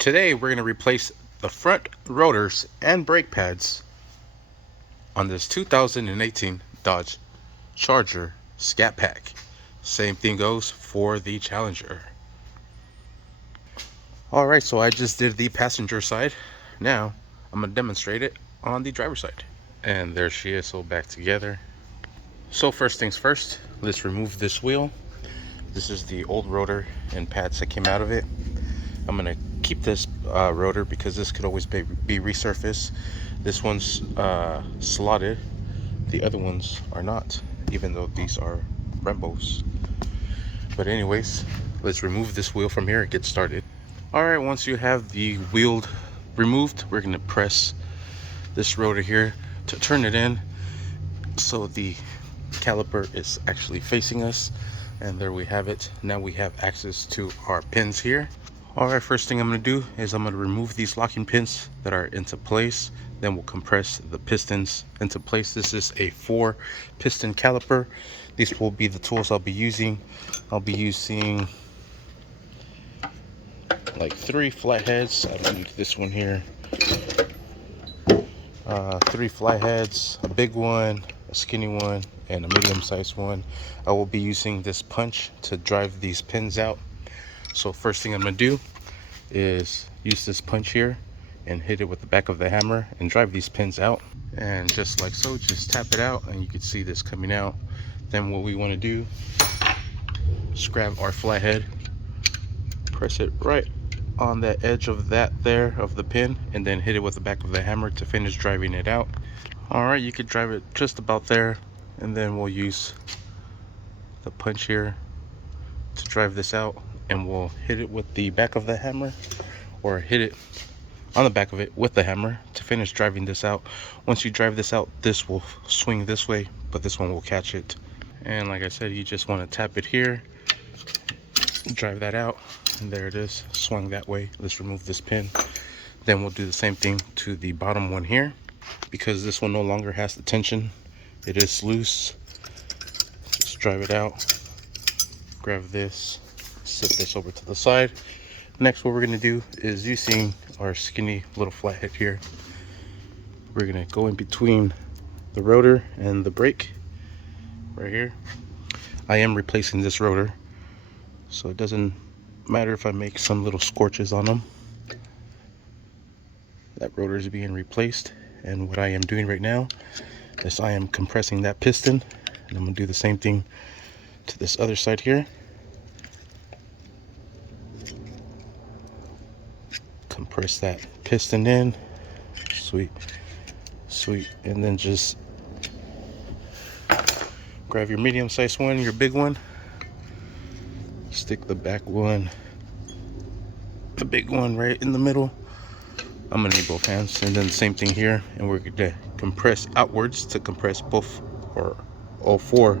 Today we're going to replace the front rotors and brake pads on this 2018 Dodge Charger Scatpack. Same thing goes for the Challenger. Alright, so I just did the passenger side. Now I'm going to demonstrate it on the driver's side. And there she is, all back together. So first things first, let's remove this wheel. This is the old rotor and pads that came out of it. I'm going to keep this rotor because this could always be resurfaced. This one's slotted. The other ones are not, even though these are Brembos. But anyways, let's remove this wheel from here and get started. Alright, once you have the wheel removed, we're going to press this rotor here to turn it in so the caliper is actually facing us. And there we have it. Now we have access to our pins here. Alright, first thing I'm going to do is I'm going to remove these locking pins that are into place. Then we'll compress the pistons into place. This is a 4 piston caliper. These will be the tools I'll be using. I'll be using like 3 flatheads. I don't need this one here. 3 flatheads, a big one, a skinny one, and a medium-sized one. I will be using this punch to drive these pins out. So first thing I'm going to do is use this punch here and hit it with the back of the hammer and drive these pins out. And just like so, just tap it out and you can see this coming out. Then what we want to do is grab our flathead, press it right on the edge of that there of the pin, and then hit it with the back of the hammer to finish driving it out. Alright, you could drive it just about there, and then we'll use the punch here to drive this out, and we'll hit it with the back of the hammer, or hit it on the back of it with the hammer to finish driving this out. Once you drive this out, this will swing this way, but this one will catch it. And like I said, you just want to tap it here, drive that out, and there it is, swung that way. Let's remove this pin. Then we'll do the same thing to the bottom one here. Because this one no longer has the tension, it is loose. Just drive it out, grab this, set this over to the side. Next, what we're going to do is, using our skinny little flathead here, we're going to go in between the rotor and the brake right here. I am replacing this rotor, so it doesn't matter if I make some little scorches on them. That rotor is being replaced, and what I am doing right now is I am compressing that piston, and I'm going to do the same thing to this other side here. Compress that piston in, sweet, and then just grab your medium-sized one, your big one, stick the back one, the big one right in the middle. I'm gonna need both hands, and then the same thing here, and we're gonna compress outwards to compress both, or all 4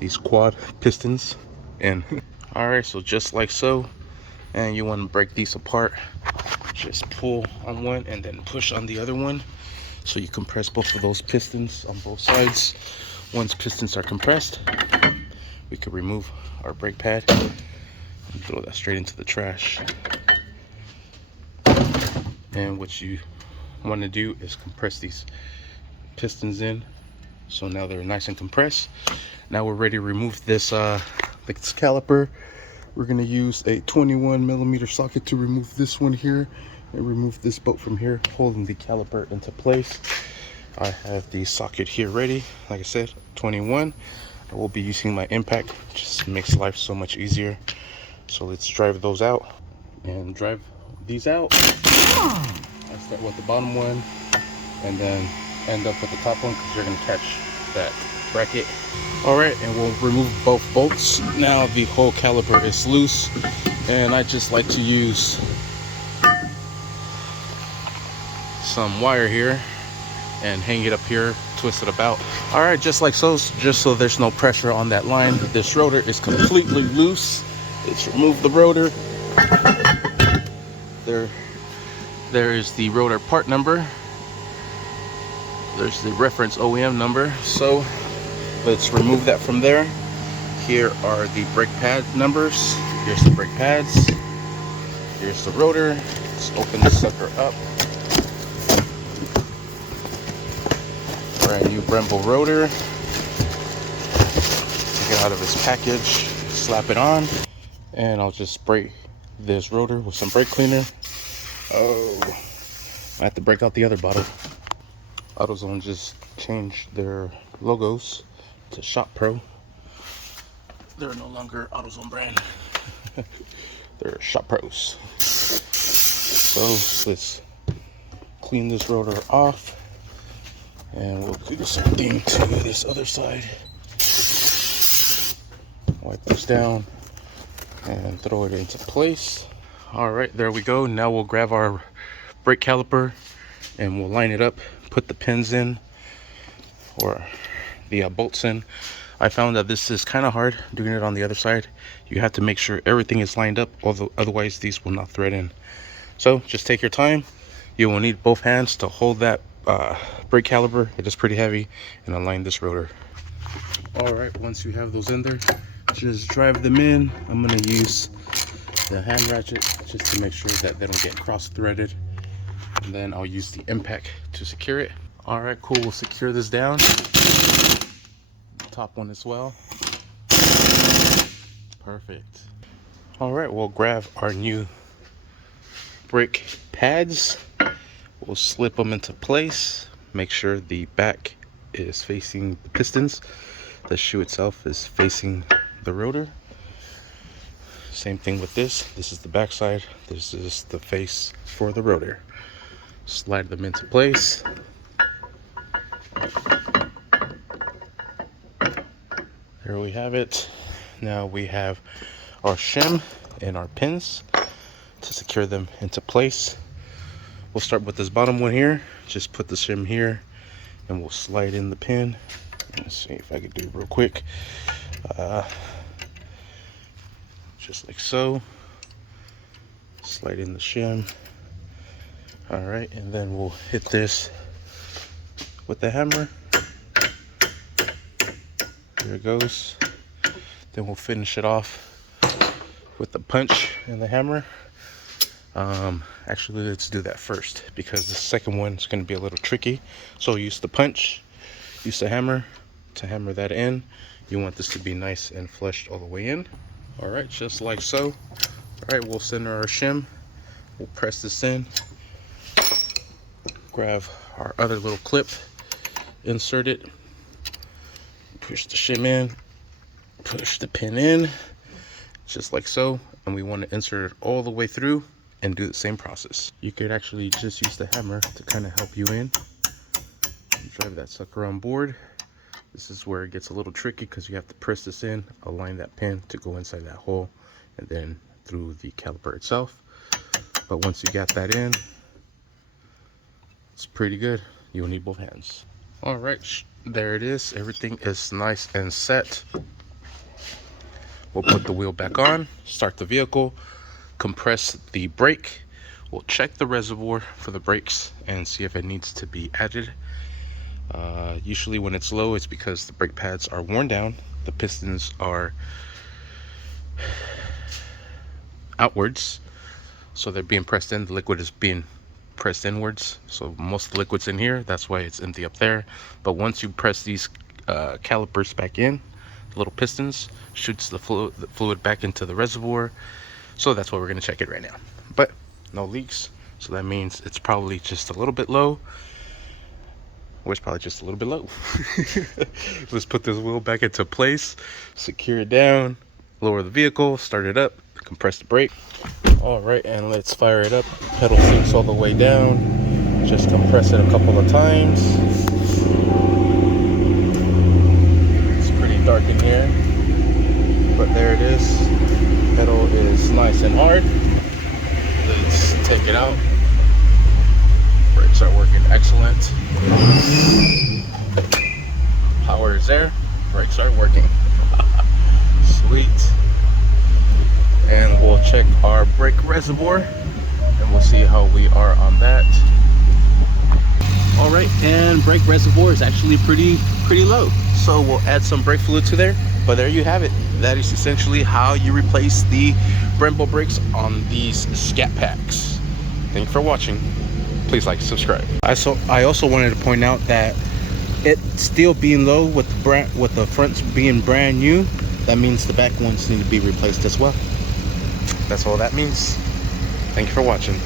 these quad pistons in. Alright, so just like so, and you want to break these apart. Just pull on one and then push on the other one, so you compress both of those pistons on both sides. Once pistons are compressed, we can remove our brake pad and throw that straight into the trash. And what you want to do is compress these pistons in, so now they're nice and compressed. Now we're ready to remove this this caliper. We're going to use a 21mm socket to remove this one here, and remove this bolt from here, holding the caliper into place. I have the socket here ready. Like I said, 21. I will be using my impact, just makes life so much easier. So let's drive those out and drive these out. I start with the bottom one and then end up with the top one, because you're going to catch that bracket. Alright, and we'll remove both bolts. Now the whole caliper is loose, and I just like to use some wire here and hang it up here, twist it about. Alright, just like so, just so there's no pressure on that line. This rotor is completely loose. Let's remove the rotor. There is the rotor part number. There's the reference OEM number. So let's remove that from there. Here are the brake pad numbers. Here's the brake pads. Here's the rotor. Let's open this sucker up. Brand new Brembo rotor. Take it out of its package, slap it on, and I'll just spray this rotor with some brake cleaner. Oh, I have to break out the other bottle. AutoZone just changed their logos to Shop Pro. They're no longer AutoZone brand. They're Shop Pros. So let's clean this rotor off, and we'll do the same thing to this other side. Wipe this down and throw it into place. All right, there we go. Now we'll grab our brake caliper and we'll line it up, put the pins in, or the bolts in. I found that this is kind of hard doing it on the other side. You have to make sure everything is lined up, otherwise these will not thread in. So just take your time. You will need both hands to hold that brake caliper. It is pretty heavy, and align this rotor. All right, once you have those in there, just drive them in. I'm gonna use the hand ratchet just to make sure that they don't get cross-threaded, and then I'll use the impact to secure it. All right, cool. We'll secure this down. Top one as well. Perfect. All right, we'll grab our new brake pads. We'll slip them into place. Make sure the back is facing the pistons. The shoe itself is facing the rotor. Same thing with this. This is the back side. This is the face for the rotor. Slide them into place. There we have it. Now we have our shim and our pins to secure them into place. We'll start with this bottom one here. Just put the shim here and we'll slide in the pin. Let's see if I can do it real quick. Just like so. Slide in the shim. All right, and then we'll hit this with the hammer. There it goes. Then we'll finish it off with the punch and the hammer. Actually, let's do that first because the second one is going to be a little tricky. So use the punch, use the hammer to hammer that in. You want this to be nice and flushed all the way in. All right, just like so. All right, we'll center our shim. We'll press this in. Grab our other little clip, insert it, push the shim in, push the pin in, just like so. And we want to insert it all the way through and do the same process. You could actually just use the hammer to kind of help you in. Drive that sucker on board. This is where it gets a little tricky because you have to press this in, align that pin to go inside that hole, and then through the caliper itself. But once you got that in, it's pretty good. You'll need both hands. All right, there it is. Everything is nice and set. We'll put the wheel back on, start the vehicle, compress the brake. We'll check the reservoir for the brakes and see if it needs to be added. Usually when it's low, it's because the brake pads are worn down. The pistons are outwards, so they're being pressed in. The liquid is being pressed inwards, so most of the liquid's in here. That's why it's empty up there. But once you press these calipers back in, the little pistons shoots the fluid back into the reservoir. So that's why we're going to check it right now. But no leaks, so that means it's probably just a little bit low. Or it's probably just a little bit low. Let's put this wheel back into place, secure it down, lower the vehicle, start it up, compress the brake. All right, and let's fire it up. Pedal sinks all the way down. Just compress it a couple of times. It's pretty dark in here, but there it is. Pedal is nice and hard. Let's take it out. Brakes are working excellent. Power is there. Brakes are working. Sweet. And we'll check our brake reservoir and we'll see how we are on that. All right, and brake reservoir is actually pretty low. So we'll add some brake fluid to there. But there you have it. that is essentially how you replace the Brembo brakes on these Scatpacks. Thank you for watching. Please like, subscribe. I also wanted to point out that it still being low with the fronts being brand new, that means the back ones need to be replaced as well. That's all that means. Thank you for watching.